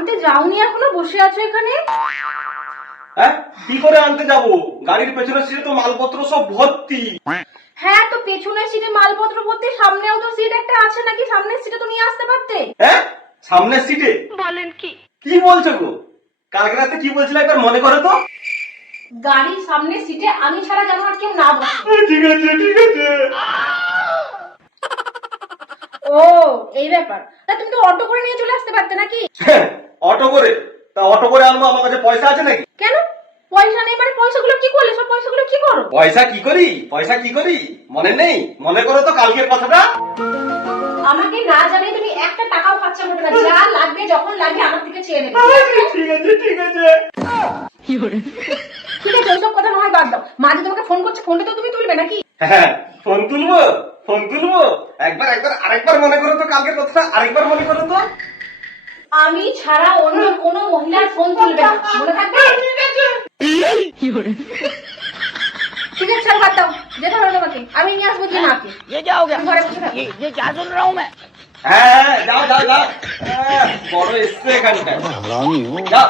আনতে যাওনি এখনো, বসে আছো এখানে? হ্যাঁ, কি করে আনতে যাবো? গাড়ির পেছনের সিটে তো মালপত্র সব ভর্তি। হ্যাঁ, তো পেছনের সিটে মালপত্র ভর্তি, সামনেও তো সিট একটা আছে নাকি? সামনের সিটে তো নিয়ে আসতে পারতে। হ্যাঁ, সামনের সিটে? বলেন কি? কি বলছো গো? কালকে রাতে কি বলছিলে একবার মনে করো তো? গাড়ির সামনের সিটে আমি ছাড়া যেন আর কেউ না বসে। ঠিক আছে ঠিক আছে। ও, এই ব্যাপার। তা তুমি তো অটো করে নিয়ে চলে আসতে পারতে নাকি? হ্যাঁ, অটো করে? তা অটো করে আনবো, আমার কাছে পয়সা আছে নাকি? কেন পয়সা নেই? মানে পয়সাগুলো কি করলে? সব পয়সাগুলো কি করো? পয়সা কি করি, পয়সা কি করি মনে নেই? মনে করো তো কালকের কথাটা। আমাকে না জানিয়ে তুমি একটা টাকাও খরচা করবে না, যা লাগবে যখন লাগবে আমার থেকে চেয়ে নেবে। ঠিক আছে ঠিক আছে। ঠিক আছে, ওইসব কথা নয়, বাদ দাও। মা যে তোমাকে ফোন করছে, ফোনটা তো তুমি তুলবে নাকি? হ্যাঁ, ফোন তুলবো ফোন তুলবো। একবার একবার আরেকবার মনে করো তো কালকের কথাটা, আরেকবার মনে করো তো। আমি ছাড়া অন্য কোনো মহিলার ফোন তুলবে না, মনে থাকবে? ঠিক আছে, চল বাদ দাও, যেতে হবে তোমাকে। আমি নিয়ে আসবো গিয়ে মাকে। ঘরে বসে থাকো। হ্যাঁ যাও যাও যাও। বড় এসছে এখানটায়, যাও।